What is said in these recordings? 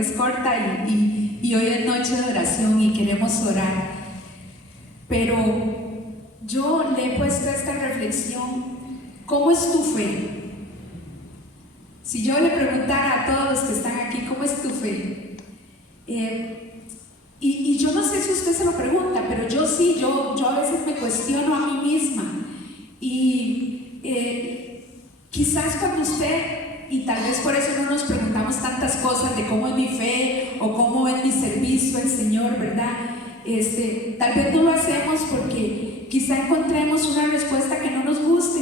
porque es corta y hoy es noche de oración y queremos orar. Pero yo le he puesto esta reflexión: ¿cómo es tu fe? Si yo le preguntara a todos los que están aquí, ¿cómo es tu fe? Y yo no sé si usted se lo pregunta, pero yo sí, yo a veces me cuestiono a mí misma. Y quizás cuando usted, y tal vez por eso no nos preguntamos tantas cosas de cómo es mi fe o cómo es mi servicio al Señor, ¿verdad? Tal vez no lo hacemos porque quizá encontremos una respuesta que no nos guste.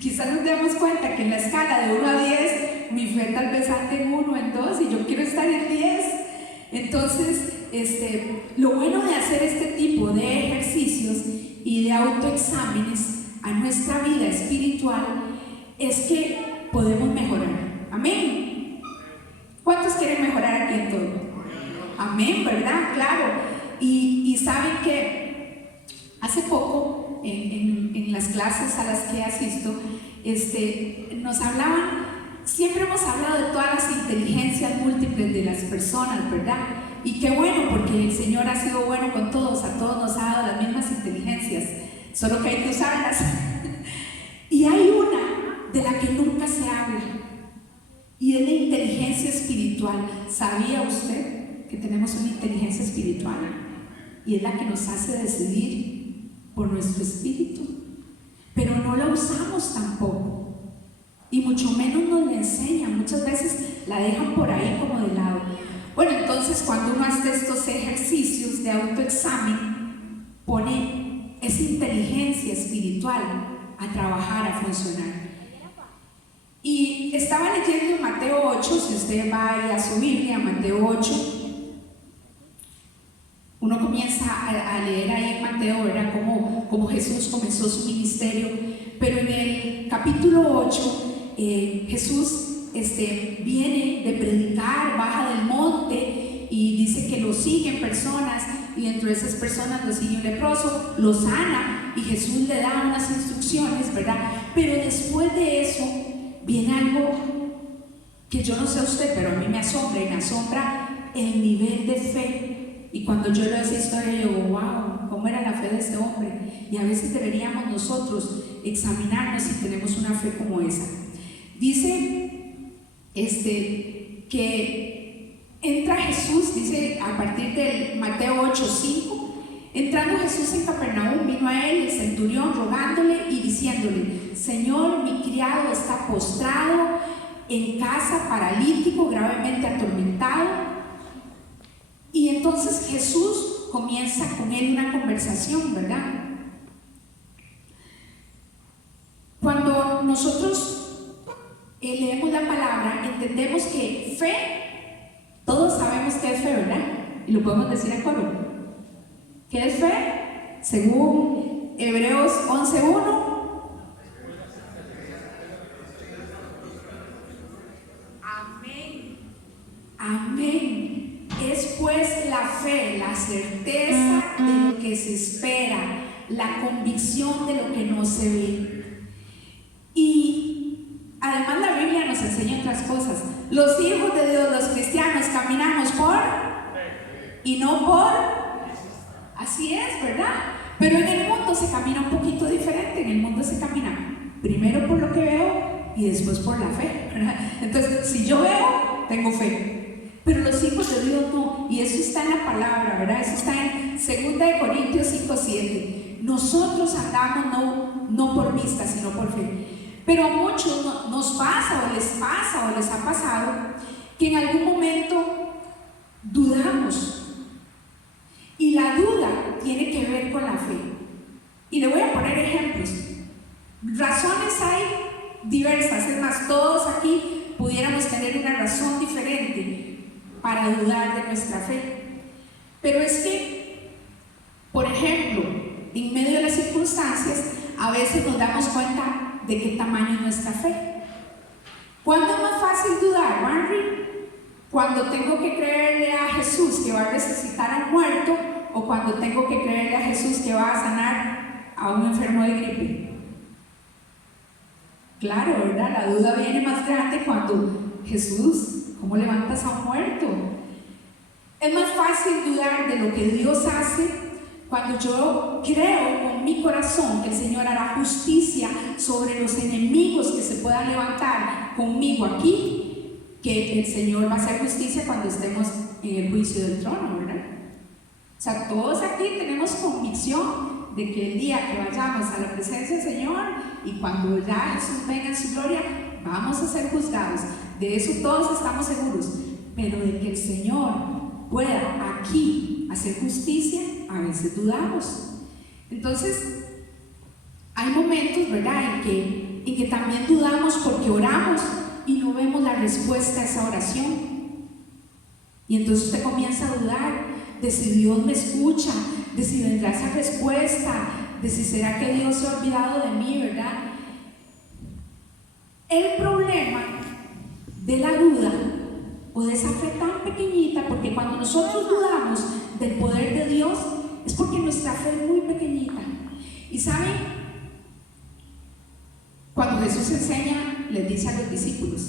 Quizás nos demos cuenta que en la escala de 1 a 10 mi fe tal vez ande en 1, en 2 y yo quiero estar en 10. Entonces, lo bueno de hacer este tipo de ejercicios y de autoexámenes a nuestra vida espiritual es que podemos mejorar. Amén. ¿Cuántos quieren mejorar aquí en todo? Amén, ¿verdad? Claro. Y saben que hace poco en las clases a las que asisto, nos hablaban, siempre hemos hablado de todas las inteligencias múltiples de las personas, ¿verdad? Y qué bueno, porque el Señor ha sido bueno con todos, a todos nos ha dado las mismas inteligencias, solo que hay que usarlas. Y hay una de la que nunca se habla, y es la inteligencia espiritual. ¿Sabía usted que tenemos una inteligencia espiritual? Y es la que nos hace decidir por nuestro espíritu, pero no la usamos tampoco, y mucho menos nos la enseñan. Muchas veces la dejan por ahí como de lado. Bueno, entonces cuando uno hace estos ejercicios de autoexamen, pone esa inteligencia espiritual a trabajar, a funcionar. Y estaba leyendo en Mateo 8, si usted va a su Biblia, Mateo 8, uno comienza a leer ahí en Mateo, ¿verdad? Cómo Jesús comenzó su ministerio. Pero en el capítulo 8, Jesús viene de predicar, baja del monte y dice que lo siguen personas, y dentro de esas personas lo sigue un leproso, lo sana y Jesús le da unas instrucciones, ¿verdad? Pero después de eso viene algo que yo no sé a usted, pero a mí me asombra, y me asombra el nivel de fe. Y cuando yo leo esa historia, yo digo, wow, ¿cómo era la fe de este hombre? Y a veces deberíamos nosotros examinarnos si tenemos una fe como esa. Dice que entra Jesús, dice a partir del Mateo 8:5, entrando Jesús en Capernaum, vino a él el centurión rogándole y diciéndole: Señor, mi criado está postrado en casa, paralítico, gravemente atormentado. Y entonces Jesús comienza con él una conversación, ¿verdad? Cuando nosotros leemos la palabra, entendemos que fe, todos sabemos qué es fe, ¿verdad? Y lo podemos decir a coro. ¿Qué es fe? Según Hebreos 11:1. Amén. Amén. Es pues la fe, la certeza de lo que se espera, la convicción de lo que no se ve. Y además la Biblia nos enseña otras cosas. Los hijos de Dios, los cristianos, caminamos por y no por. Así es, ¿verdad? Pero en el mundo se camina un poquito diferente. En el mundo se camina primero por lo que veo y después por la fe, ¿verdad? Entonces, si yo veo, tengo fe. Pero los hijos de Dios no, y eso está en la palabra, ¿verdad? Eso está en 2 Corintios 5:7. Nosotros andamos no por vista, sino por fe. Pero a muchos nos pasa o les ha pasado que en algún momento dudamos, y la duda tiene que ver con la fe. Y le voy a poner ejemplos. Razones hay diversas, es más, todos aquí pudiéramos tener una razón diferente para dudar de nuestra fe. Pero es que, por ejemplo, en medio de las circunstancias, a veces nos damos cuenta de qué tamaño es nuestra fe. ¿Cuándo es más fácil dudar, Henry? ¿Cuando tengo que creerle a Jesús que va a resucitar al muerto, o cuando tengo que creerle a Jesús que va a sanar a un enfermo de gripe? Claro, ¿verdad? La duda viene más grande cuando Jesús ¿Cómo levantas a un muerto? Es más fácil dudar de lo que Dios hace cuando yo creo con mi corazón que el Señor hará justicia sobre los enemigos que se puedan levantar conmigo aquí, que el Señor va a hacer justicia cuando estemos en el juicio del trono, ¿verdad? O sea, todos aquí tenemos convicción de que el día que vayamos a la presencia del Señor y cuando ya Jesús venga en su gloria, vamos a ser juzgados. De eso todos estamos seguros. Pero de que el Señor pueda aquí hacer justicia, a veces dudamos. Entonces, hay momentos, ¿verdad?, en que también dudamos porque oramos y no vemos la respuesta a esa oración. Y entonces usted comienza a dudar de si Dios me escucha, de si vendrá esa respuesta, de si será que Dios se ha olvidado de mí, ¿verdad? El problema de la duda o de esa fe tan pequeñita, porque cuando nosotros dudamos del poder de Dios, es porque nuestra fe es muy pequeñita. Y ¿saben? Cuando Jesús enseña, les dice a los discípulos,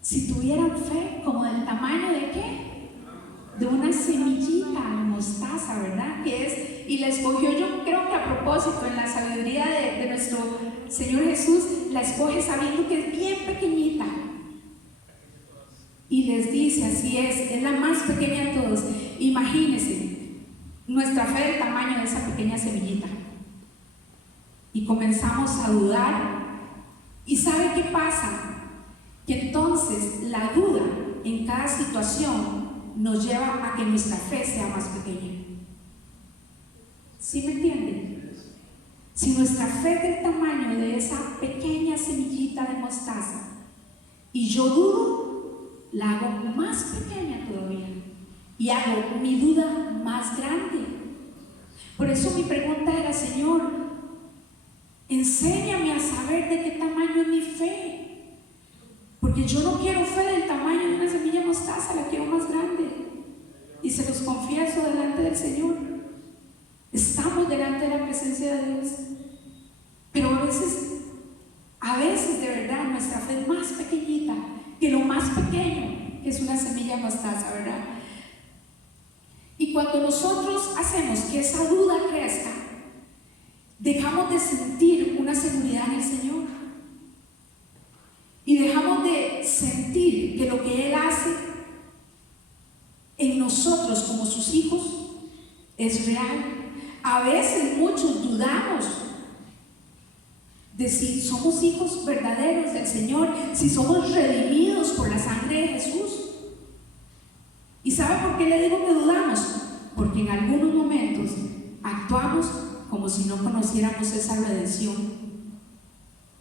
si tuvieran fe como del tamaño de ¿qué? De una semillita de mostaza, ¿verdad? Que es, y la escogió, yo creo que a propósito, en la sabiduría de nuestro Señor Jesús, la escoge sabiendo que es bien pequeñita. Y les dice, así es la más pequeña de todos. Imagínense, nuestra fe del tamaño de esa pequeña semillita. Y comenzamos a dudar. ¿Y sabe qué pasa? Que entonces la duda en cada situación nos lleva a que nuestra fe sea más pequeña. ¿Sí me entienden? Si nuestra fe es del tamaño de esa pequeña semillita de mostaza y yo dudo, la hago más pequeña todavía y hago mi duda más grande. Por eso mi pregunta era, Señor, enséñame a saber de qué tamaño es mi fe. Porque yo no quiero fe del tamaño de una semilla de mostaza, la quiero más grande. Y se los confieso delante del Señor. Estamos delante de la presencia de Dios. Pero a veces de verdad nuestra fe es más pequeñita que lo más pequeño, que es una semilla de mostaza, ¿verdad? Y cuando nosotros hacemos que esa duda crezca, dejamos de sentir una seguridad en el Señor. Y dejamos de sentir que lo que Él hace en nosotros como sus hijos es real. A veces muchos dudamos de si somos hijos verdaderos del Señor, si somos redimidos por la sangre de Jesús. ¿Y sabe por qué le digo que dudamos? Porque en algunos momentos actuamos como si no conociéramos esa redención,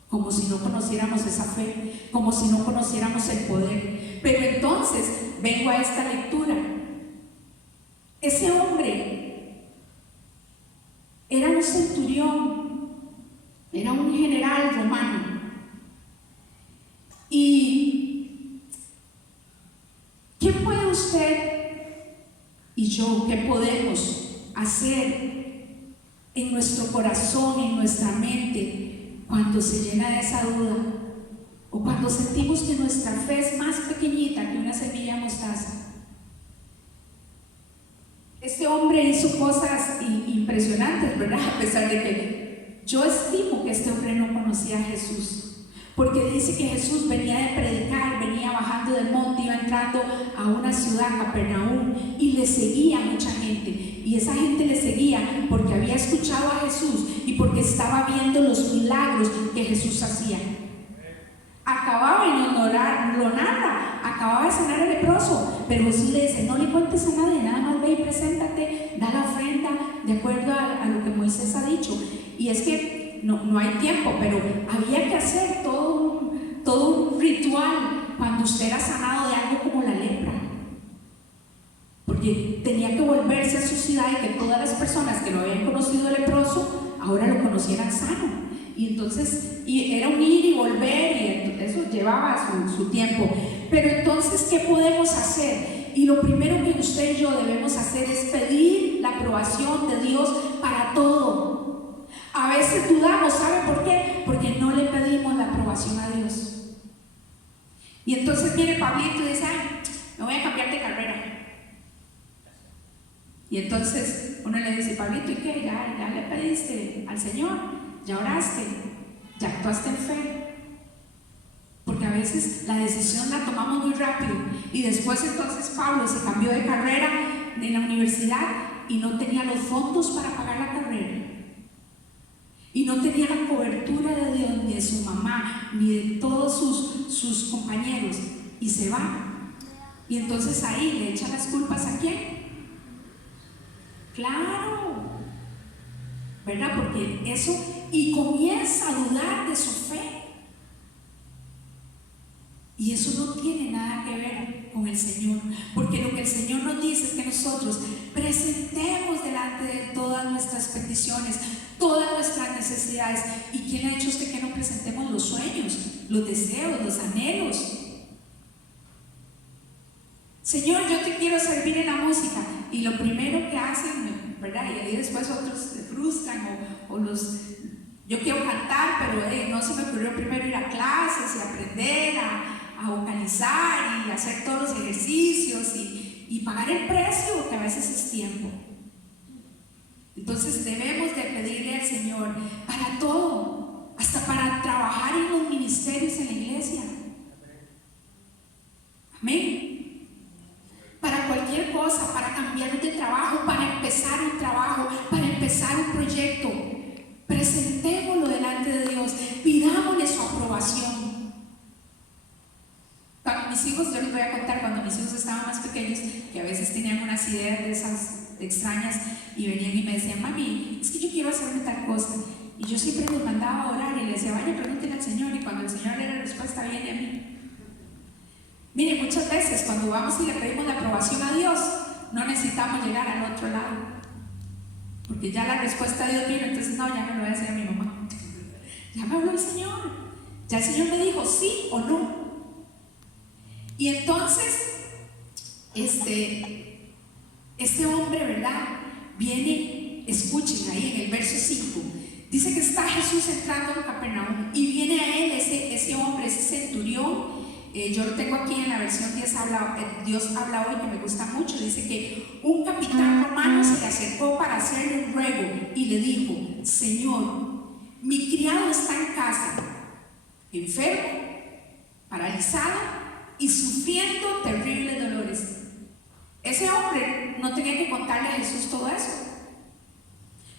como si no conociéramos esa fe, como si no conociéramos el poder. Pero entonces vengo a esta lectura. Ese hombre era un centurión, era un general romano. ¿Y qué puede usted y yo, qué podemos hacer en nuestro corazón, en nuestra mente, cuando se llena de esa duda, o cuando sentimos que nuestra fe es más pequeñita que una semilla de mostaza? Este hombre hizo cosas impresionantes, ¿verdad? A pesar de que yo estimo que este hombre no conocía a Jesús, porque dice que Jesús venía de predicar, venía bajando del monte, iba entrando a una ciudad, Capernaum, y le seguía mucha gente. Y esa gente le seguía porque había escuchado a Jesús y porque estaba viendo los milagros que Jesús hacía. Acababa, y lo narra, acababa de sanar al leproso, pero Jesús le dice, no le cuentes a nadie, nada más ve y preséntate, da la ofrenda de acuerdo a lo que Moisés ha dicho. Y es que no hay tiempo, pero había que hacer todo un ritual cuando usted era sanado de algo como la lepra, porque tenía que volverse a su ciudad y que todas las personas que lo habían conocido leproso ahora lo conocieran sano. Y entonces era un ir y volver, y eso llevaba su tiempo. Pero entonces, ¿qué podemos hacer? Y lo primero que usted y yo debemos hacer es pedir la aprobación de Dios para todo. A veces dudamos, ¿sabe por qué? Porque no le pedimos la aprobación a Dios. Y entonces viene Pablito y dice, ay, me voy a cambiar de carrera. Y entonces uno le dice, Pablito, ¿y qué? ¿Ya le pediste al Señor? ¿Ya oraste? ¿Ya actuaste en fe? Porque a veces la decisión la tomamos muy rápido. Y después entonces Pablo se cambió de carrera en la universidad y no tenía los fondos para pagar la carrera. Y no tenía la cobertura de Dios, ni de su mamá, ni de todos sus compañeros. Y se va. Y entonces ahí le echa las culpas ¿a quién? Claro, ¿verdad? Porque eso, y comienza a dudar de su fe. Y eso no tiene nada que ver con el Señor, porque lo que el Señor nos dice es que nosotros presentemos delante de Él todas nuestras peticiones, todas nuestras necesidades. ¿Y quién ha hecho usted que no presentemos los sueños, los deseos, los anhelos? Señor, yo te quiero servir en la música. Y lo primero que hacen, ¿verdad? Y ahí después otros se frustran yo quiero cantar, pero no se me ocurrió primero ir a clases y aprender a vocalizar y hacer todos los ejercicios y pagar el precio, que a veces es tiempo. Entonces debemos de pedirle al Señor para todo, hasta para trabajar en los ministerios en la iglesia. Amén. Para cualquier cosa, para cambiar de trabajo, para empezar un trabajo, para empezar un proyecto, presentémoslo delante de Dios, pidámosle su aprobación. Cuando mis hijos, yo les voy a contar, cuando mis hijos estaban más pequeños, que a veces tenían unas ideas de esas extrañas y venían y me decían, mami, es que yo quiero hacerme tal cosa. Y yo siempre los mandaba a orar y les decía, vaya, pregúntenle al Señor, y cuando el Señor le da la respuesta, viene a mí. Mire, muchas veces cuando vamos y le pedimos la aprobación a Dios, no necesitamos llegar al otro lado, porque ya la respuesta de Dios vino. Entonces no, ya me lo voy a decir a mi mamá, ya me habló el Señor, ya el Señor me dijo sí o no. Y entonces este hombre, ¿verdad? Viene, escuchen ahí en el verso 5, dice que está Jesús entrando en Capernaum y viene a él ese hombre, ese centurión. Yo lo tengo aquí en la versión Dios habla hoy, que me gusta mucho. Dice que un capitán romano se le acercó para hacerle un ruego y le dijo, Señor, mi criado está en casa, enfermo, paralizado y sufriendo terribles dolores. Ese hombre no tenía que contarle a Jesús todo eso,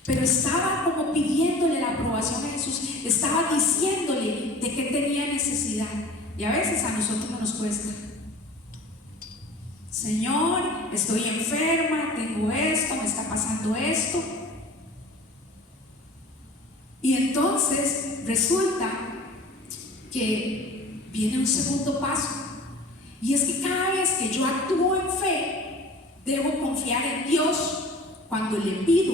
pero estaba como pidiéndole la aprobación a Jesús, estaba diciéndole de qué tenía necesidad. Y a veces a nosotros no nos cuesta. Señor, estoy enferma, tengo esto, me está pasando esto. Y entonces resulta que viene un segundo paso. Y es que cada vez que yo actúo en fe, debo confiar en Dios cuando le pido.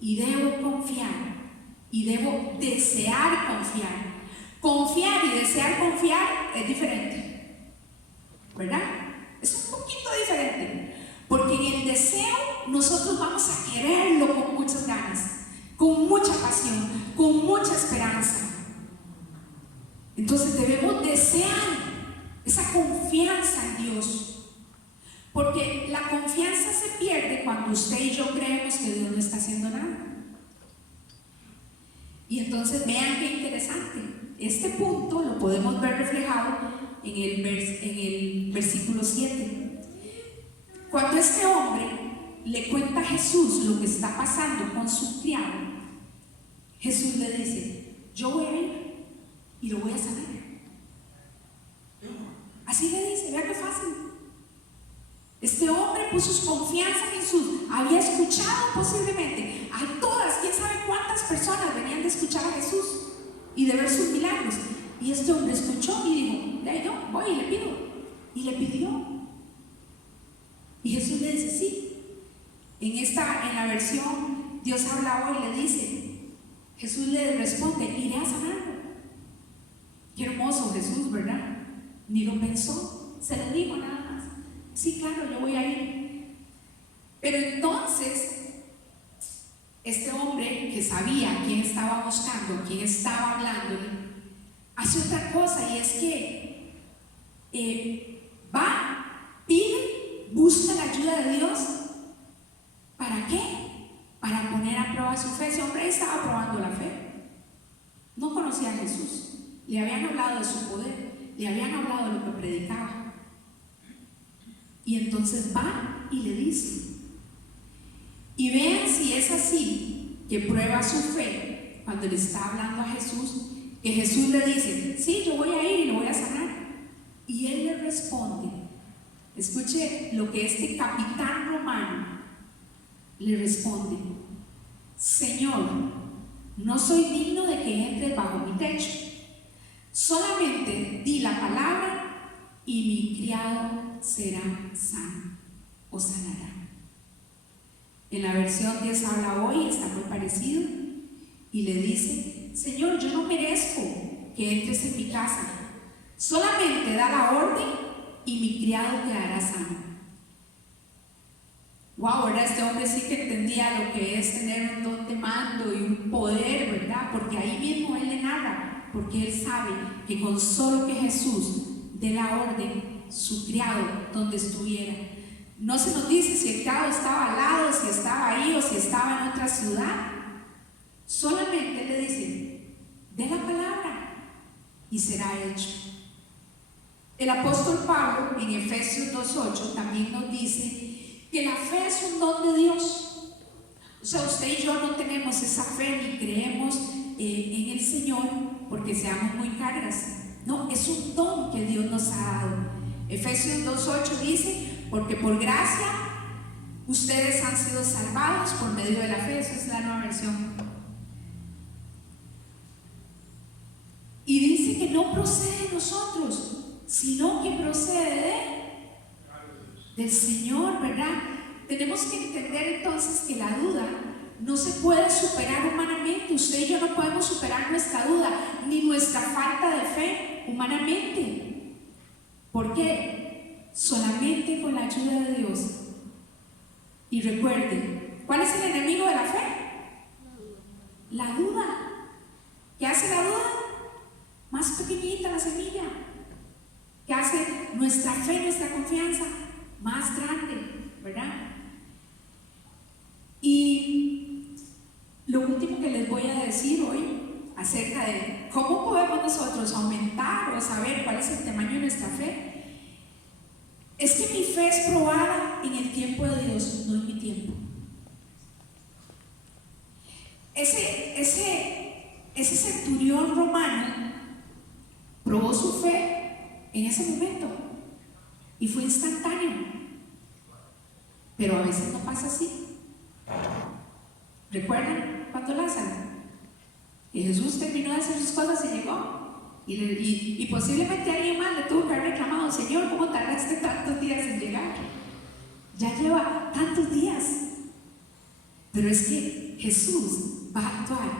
Y debo confiar. Y debo desear confiar. Confiar y desear confiar es diferente, ¿verdad? Es un poquito diferente, porque en el deseo nosotros vamos a quererlo con muchas ganas, con mucha pasión, con mucha esperanza. Entonces debemos desear esa confianza en Dios, porque la confianza se pierde cuando usted y yo creemos que Dios no está haciendo nada. Y entonces vean qué interesante. Este punto lo podemos ver reflejado en el versículo 7. Cuando este hombre le cuenta a Jesús lo que está pasando con su criado, Jesús le dice, yo voy a ir y lo voy a sanar. Así le dice, vea qué fácil. Este hombre puso su confianza en Jesús, había escuchado posiblemente a todas, quién sabe cuántas personas venían de escuchar a Jesús y de ver sus milagros, y este hombre escuchó y dijo, de ahí yo voy y le pido, y le pidió, y Jesús le dice sí. En la versión Dios habla hoy, le dice, Jesús le responde, iré a sanarlo. Qué hermoso Jesús, ¿verdad? Ni lo pensó, se lo dijo nada más, sí, claro, yo voy a ir. Pero entonces este hombre que sabía a quién estaba buscando, a quién estaba hablando, hace otra cosa, y es que va, pide, busca la ayuda de Dios. ¿Para qué? Para poner a prueba su fe. Ese hombre estaba probando la fe. No conocía a Jesús. Le habían hablado de su poder, le habían hablado de lo que predicaba. Y entonces va y le dice. Y vean si es así, que prueba su fe cuando le está hablando a Jesús, que Jesús le dice: sí, yo voy a ir y lo voy a sanar. Y él le responde, escuche lo que este capitán romano le responde: Señor, no soy digno de que entres bajo mi techo, solamente di la palabra y mi criado será sano o sanará. En la versión 10 habla hoy, está muy parecido, y le dice: Señor, yo no merezco que entres en mi casa, solamente da la orden y mi criado quedará sano. Wow, ¿verdad? Este hombre sí que entendía lo que es tener un don de mando y un poder, ¿verdad? Porque ahí mismo él le narra, porque él sabe que con solo que Jesús dé la orden, su criado donde estuviera. No se nos dice si el criado estaba al lado, si estaba ahí o si estaba en otra ciudad. Solamente le dice: dé la palabra y será hecho. El apóstol Pablo en Efesios 2:8 también nos dice que la fe es un don de Dios. O sea, usted y yo no tenemos esa fe ni creemos en el Señor porque seamos muy cargas. No, es un don que Dios nos ha dado. Efesios 2:8 dice: porque por gracia ustedes han sido salvados por medio de la fe. Esa es la nueva versión. Y dice que no procede de nosotros, sino que procede del Señor, ¿verdad? Tenemos que entender entonces que la duda no se puede superar humanamente. Usted y yo no podemos superar nuestra duda ni nuestra falta de fe humanamente. ¿Por qué? Solamente con la ayuda de Dios. Y recuerde, ¿cuál es el enemigo de la fe? La duda. ¿Qué hace la duda? Más pequeñita la semilla. ¿Qué hace nuestra fe, nuestra confianza? Más grande, ¿verdad? Y lo último que les voy a decir hoy acerca de cómo podemos nosotros aumentar o saber cuál es el tamaño de nuestra fe, es que mi fe es probada en el tiempo de Dios, no en mi tiempo. Ese centurión romano probó su fe en ese momento y fue instantáneo. Pero a veces no pasa así. ¿Recuerdan cuando Lázaro? Y Jesús terminó de hacer sus cosas y llegó. Y posiblemente alguien más le tuvo que haber reclamado: Señor, ¿cómo tardaste tantos días en llegar? Ya lleva tantos días. Pero es que Jesús va a actuar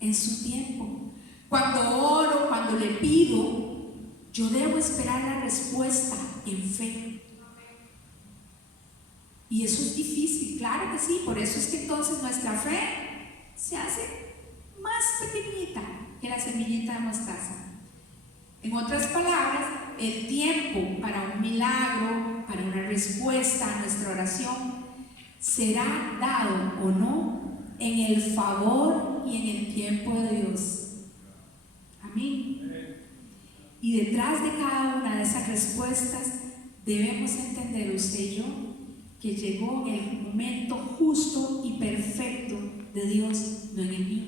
en su tiempo. Cuando oro, cuando le pido, yo debo esperar la respuesta en fe. Y eso es difícil, claro que sí. Por eso es que entonces nuestra fe se hace más pequeñita que la semillita de mostaza. En otras palabras, el tiempo para un milagro, para una respuesta a nuestra oración, será dado o no en el favor y en el tiempo de Dios. Amén. Y detrás de cada una de esas respuestas debemos entender, usted y yo, que llegó el momento justo y perfecto de Dios, no en el mío.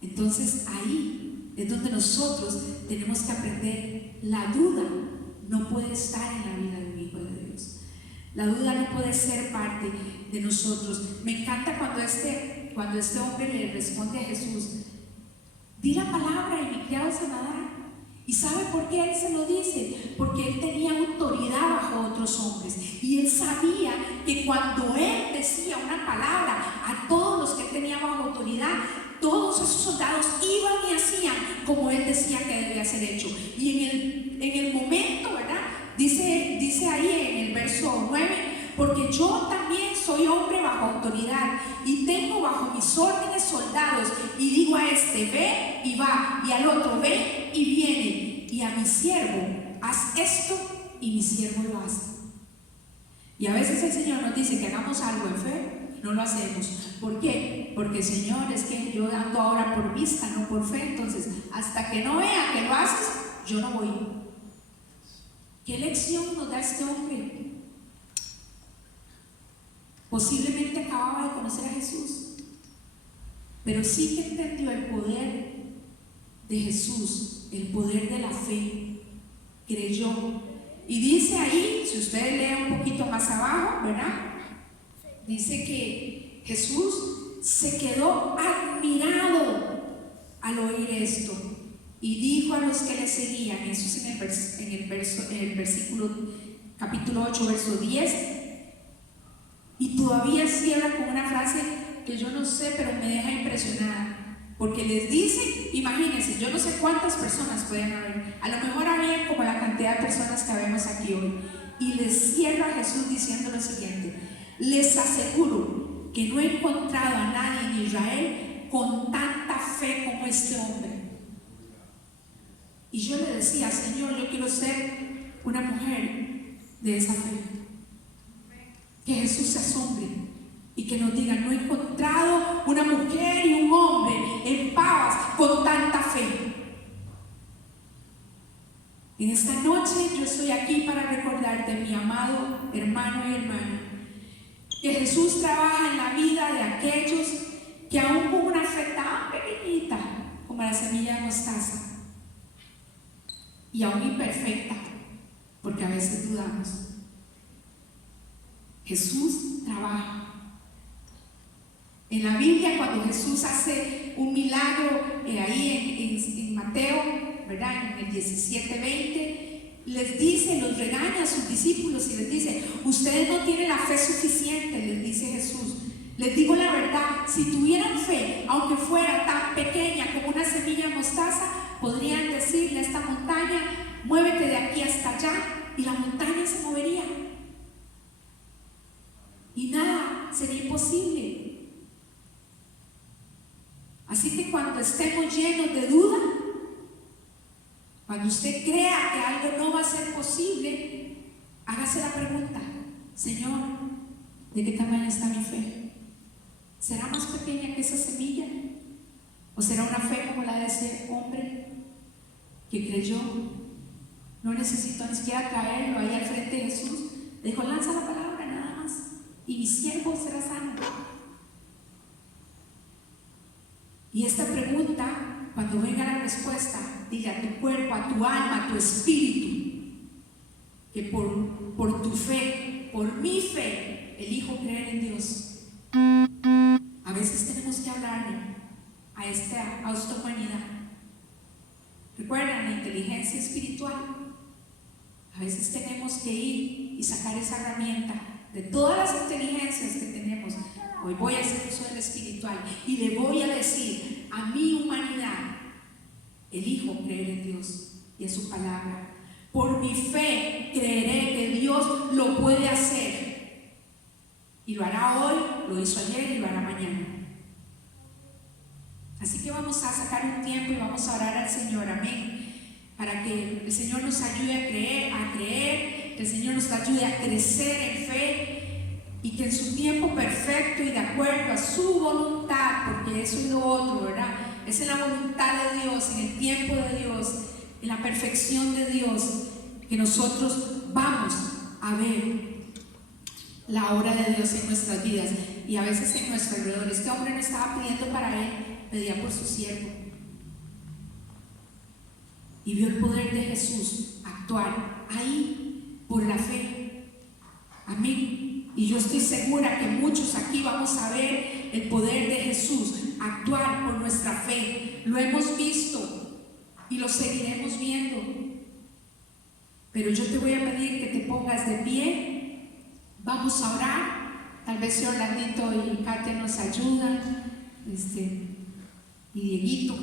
Entonces ahí es donde nosotros tenemos que aprender. La duda no puede estar en la vida de un hijo de Dios. La duda no puede ser parte de nosotros. Me encanta cuando este hombre le responde a Jesús: di la palabra y mi criado sanará. ¿Y sabe por qué él se lo dice? Porque él tenía autoridad bajo otros hombres y él sabía que cuando él decía una palabra a todos los que tenía bajo autoridad, todos esos soldados iban y hacían como él decía que debía ser hecho. Y en el momento, ¿verdad? Dice ahí en el verso 9: porque yo también soy hombre bajo autoridad y tengo bajo mis órdenes soldados, y digo a este: ve y va, y al otro: ve y viene, y a mi siervo, haz esto, y mi siervo lo hace. Y a veces el Señor nos dice que hagamos algo en fe, no lo hacemos. ¿Por qué? Porque Señor, es que yo ando ahora por vista, no por fe. Entonces, hasta que no vea que lo haces, yo no voy. ¿Qué lección nos da este hombre? Posiblemente acababa de conocer a Jesús, pero sí que entendió el poder de Jesús, el poder de la fe. Creyó. Y dice ahí, si ustedes leen un poquito más abajo, ¿verdad? Dice que Jesús se quedó admirado al oír esto y dijo a los que le seguían, eso es en el versículo capítulo 8, verso 10, y todavía cierra con una frase que yo no sé, pero me deja impresionada, porque les dice, imagínense, yo no sé cuántas personas pueden haber, a lo mejor había como la cantidad de personas que vemos aquí hoy, y les cierra a Jesús diciendo lo siguiente: les aseguro que no he encontrado a nadie en Israel con tanta fe como este hombre. Y yo le decía, Señor, yo quiero ser una mujer de esa fe. Que Jesús se asombre y que nos diga, no he encontrado una mujer y un hombre en Pavas con tanta fe. En esta noche yo estoy aquí para recordarte, mi amado hermano y hermana, que Jesús trabaja en la vida de aquellos que aún con una fe tan pequeñita como la semilla de mostaza, y aún imperfecta, porque a veces dudamos, Jesús trabaja. En la Biblia, cuando Jesús hace un milagro ahí en Mateo, ¿verdad? En el 17:20, les dice, los regaña a sus discípulos y les dice, ustedes no tienen la fe suficiente, les dice Jesús. Les digo la verdad, si tuvieran fe, aunque fuera tan pequeña como una semilla de mostaza, podrían decirle a esta montaña, muévete de aquí hasta allá, y la montaña se movería. Y nada sería imposible. Así que cuando estemos llenos de duda, cuando usted crea que algo no va a ser posible, hágase la pregunta, Señor, ¿de qué tamaño está mi fe? ¿Será más pequeña que esa semilla? ¿O será una fe como la de ese hombre que creyó? No necesitó ni siquiera traerlo ahí al frente de Jesús. Le dijo, lanza la palabra nada más y mi siervo será sano. Y esta pregunta, cuando venga la respuesta, dile a tu cuerpo, a tu alma, a tu espíritu, que por tu fe, por mi fe, elijo creer en Dios. A veces tenemos que hablarle a esta humanidad. ¿Recuerdan la inteligencia espiritual? A veces tenemos que ir y sacar esa herramienta de todas las inteligencias que tenemos. Hoy voy a hacer uso del espiritual y le voy a decir a mi humanidad, elijo creer en Dios y en su palabra. Por mi fe creeré que Dios lo puede hacer. Y lo hará hoy, lo hizo ayer y lo hará mañana. Así que vamos a sacar un tiempo y vamos a orar al Señor, amén, para que el Señor nos ayude a creer, que el Señor nos ayude a crecer en fe y que en su tiempo perfecto y de acuerdo a su voluntad, porque eso es lo otro, ¿verdad? Es en la voluntad de Dios, en el tiempo de Dios, en la perfección de Dios, que nosotros vamos a ver la obra de Dios en nuestras vidas y a veces en nuestro alrededor. Este hombre no estaba pidiendo para él, pedía por su siervo y vio el poder de Jesús actuar ahí por la fe, amén. Y yo estoy segura que muchos aquí vamos a ver el poder de Jesús actuar por nuestra fe. Lo hemos visto y lo seguiremos viendo, pero yo te voy a pedir que te pongas de pie. Vamos a orar. Tal vez si Orlandito y Katia nos ayudan, y Dieguito,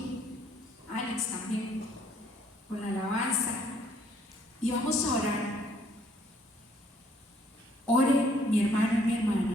Alex también, con la alabanza. Y vamos a orar. Ore mi hermano y mi hermana.